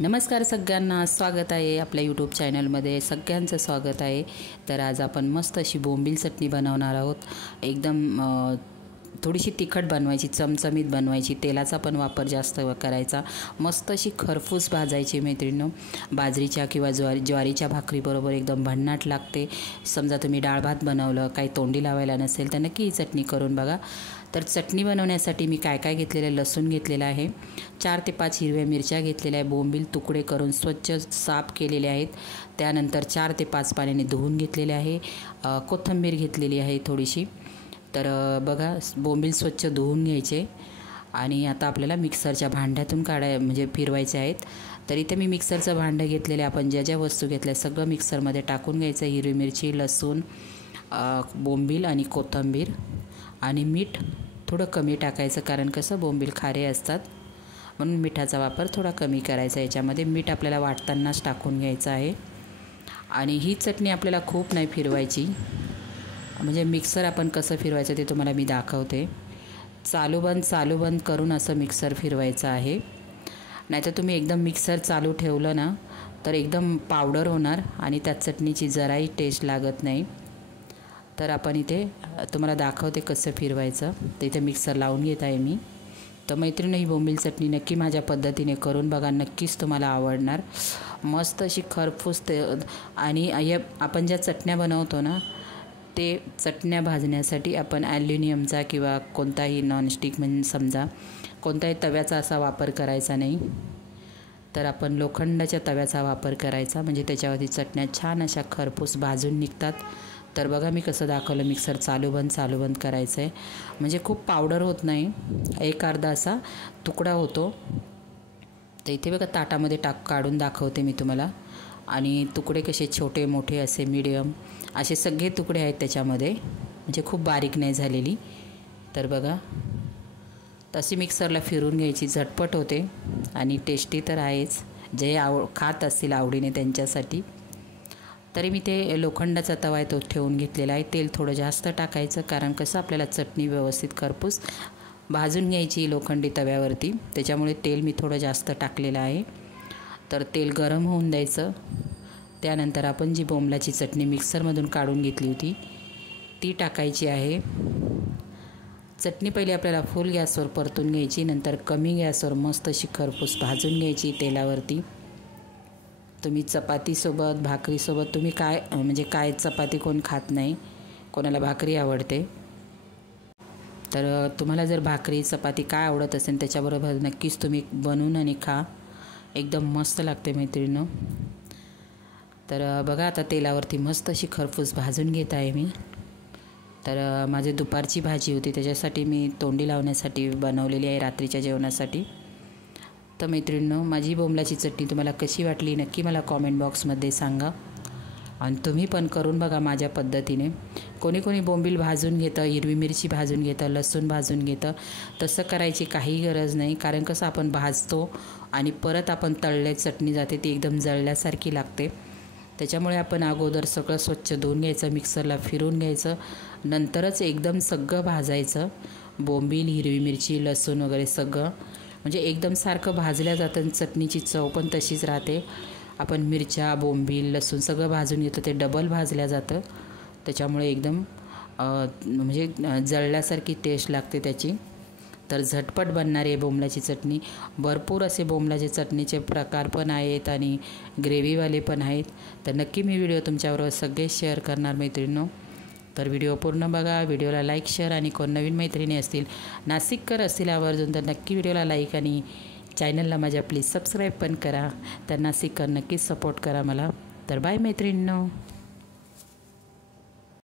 नमस्कार सगळ्यांना, स्वागत आहे आपल्या यूट्यूब चॅनलमध्ये। सगळ्यांचं स्वागत आहे। तर आज आपण मस्त अशी बोंबील चटणी बनवणार आहोत। एकदम थोडीशी तिखट बनवायची, चमचमीत बनवायची, तेलाचा पण वापर जास्त करायचा। मस्त अशी खरपूस भाजायची मैत्रिणींनो। बाजरीच्या किंवा ज्वारीच्या भाकरीबरोबर एकदम भन्नाट लागते। समजा तुम्ही डाळ भात बनवलं, काही तोंडी लावायला नसेल तर नक्की ही चटणी करून बघा। तर चटणी बनवण्यासाठी मी काय काय घेतलेलं आहे, लसूण घेतलेला आहे, 4 ते 5 हिरव्या मिरच्या घेतलेल्या आहे, बोंबील तुकडे करून स्वच्छ साफ केलेले आहेत, त्यानंतर 4 ते 5 पाण्याने धुवून घेतलेले आहे, कोथिंबीर घेतलेली आहे थोडीशी। तर बघा, बोंबील स्वच्छ धुवून घ्यायचे आणि आता आपल्याला मिक्सरच्या भांड्यातून म्हणजे फिरवायचे आहेत। तर इथे मी मिक्सरचं भांडं घेतलेलं आहे। आपण ज्या ज्या वस्तू घेतल्या सगळं मिक्सरमध्ये टाकून घ्यायचं। हिरवी मिरची, लसूण, बोंबील आणि कोथिंबीर आणि मीठ थोडं कमी टाकायचं, कारण कसं बोंबील खारे असतात म्हणून मिठाचा वापर थोडा कमी करायचा। याच्यामध्ये मीठ आपल्याला वाटतानाच टाकून घ्यायचं आहे। आणि ही चटणी आपल्याला खूप नाही फिरवायची, म्हणजे मिक्सर आपण कसं फिरवायचं ते तुम्हाला मी दाखवते। चालू बंद करून असं मिक्सर फिरवायचं आहे, नाहीतर तुम्ही एकदम मिक्सर चालू ठेवलं ना तर एकदम पावडर होणार आणि त्या चटणीची जराही टेस्ट लागत नाही। तर आपण इथे तुम्हाला दाखवते कसं फिरवायचं। तर इथे मिक्सर लावून घेत आहे मी। तर मैत्रिणी, ही बोंबील चटणी नक्की माझ्या पद्धतीने करून बघा, नक्कीच तुम्हाला आवडणार। मस्त अशी खरपूस आणि आपण ज्या चटण्या बनवतो ना, ते चटण्या भाजण्यासाठी आपण ॲल्युमिनियमचा किंवा कोणताही नॉनस्टिक म्हणजे समजा कोणताही तव्याचा असा वापर करायचा नाही। तर आपण लोखंडाच्या तव्याचा वापर करायचा, म्हणजे त्याच्यावरती चटण्या छान अशा खरपूस भाजून निघतात। तर बघा मी कसं दाखवलं, मिक्सर चालू बंद करायचं आहे, म्हणजे खूप पावडर होत नाही, एक अर्धा असा तुकडा होतो। तर इथे बघा ताटामध्ये काढून दाखवते मी तुम्हाला। आणि तुकडे कसे छोटे मोठे असे मीडियम असे सगळे तुकडे आहेत त्याच्यामध्ये, म्हणजे खूप बारीक नाही झालेली। तर बघा तशी मिक्सरला फिरून घ्यायची, झटपट होते आणि टेस्टी तर आहेच, जे खात असतील आवडीने त्यांच्यासाठी। तरी मी ते लोखंडाचा तवा आहे तो ठेवून घेतलेला आहे। तेल थोडं जास्त टाकायचं, कारण कसं आपल्याला चटणी व्यवस्थित खरपूस भाजून घ्यायची लोखंडी तव्यावरती, त्याच्यामुळे तेल मी थोडं जास्त टाकलेलं आहे। तर तेल गरम होऊन द्यायचं, त्यानंतर आपण जी बोंबलाची चटणी मिक्सरमधून काढून घेतली होती ती टाकायची आहे। चटणी पहिले आपल्याला फुल गॅसवर परतून घ्यायची, नंतर कमी गॅसवर मस्त अशी खरपूस भाजून घ्यायची तेलावरती। तुम्ही चपातीसोबत, भाकरीसोबत तुम्ही काय चपाती कोण खात नाही, कोणाला भाकरी आवडते। तर तुम्हाला जर भाकरी चपाती काय आवडत असेल त्याच्याबरोबर नक्कीच तुम्ही बनवून आणि खा, एकदम मस्त लागते मैत्रिणींनो। तर बघा आता तेलावरती मस्त अशी खरपूस भाजून घेत आहे मी। तर माझी दुपारची भाजी होती, त्याच्यासाठी मी तोंडी लावण्यासाठी बनवलेली आहे रात्रीच्या जेवणासाठी। तर मैत्रिणींनो, माझी बोंबलाची चटणी तुम्हाला कशी वाटली नक्की मला कॉमेंट बॉक्समध्ये सांगा, आणि तुम्ही पण करून बघा माझ्या पद्धतीने। कोणी कोणी बोंबील भाजून घेतं, हिरवी मिरची भाजून घेतं, लसूण भाजून घेतं, तसं करायची काही गरज नाही, कारण कसं आपण भाजतो आणि परत आपण तळले चटणी जाते ती एकदम जळल्यासारखी लागते। त्याच्यामुळे आपण अगोदर सगळं स्वच्छ धुवून घ्यायचं, मिक्सरला फिरून घ्यायचं, नंतरच एकदम सगळं भाजायचं, बोंबील, हिरवी मिरची, लसूण वगैरे सगळं, म्हणजे एकदम सारखं भाजल्या जातं, चटणीची चव पण तशीच राहते। आपण मिरच्या, बोंबील, लसूण सगळं भाजून घेतो, ते डबल भाजल्या जातं, त्याच्यामुळे एकदम म्हणजे जळल्यासारखी टेस्ट लागते त्याची। तर झटपट बनणारी आहे बोंबलाची चटणी। भरपूर असे बोंबलाचे चटणीचे प्रकार पण आहेत आणि ग्रेव्हीवाले पण आहेत। तर नक्की मी व्हिडिओ तुमच्याबरोबर सगळे शेअर करणार मैत्रिणींनो। तर व्हिडिओ पूर्ण बघा, व्हिडिओला लाईक, शेअर, आणि कोण नवीन मैत्रिणी असतील, नाशिककर असतील आवर्जून, तर नक्की व्हिडिओला लाईक आणि चॅनलला माझ्या प्लीज सबस्क्राईब पण करा। तर नाशिककर नक्कीच सपोर्ट करा मला। तर बाय मैत्रिणींनो।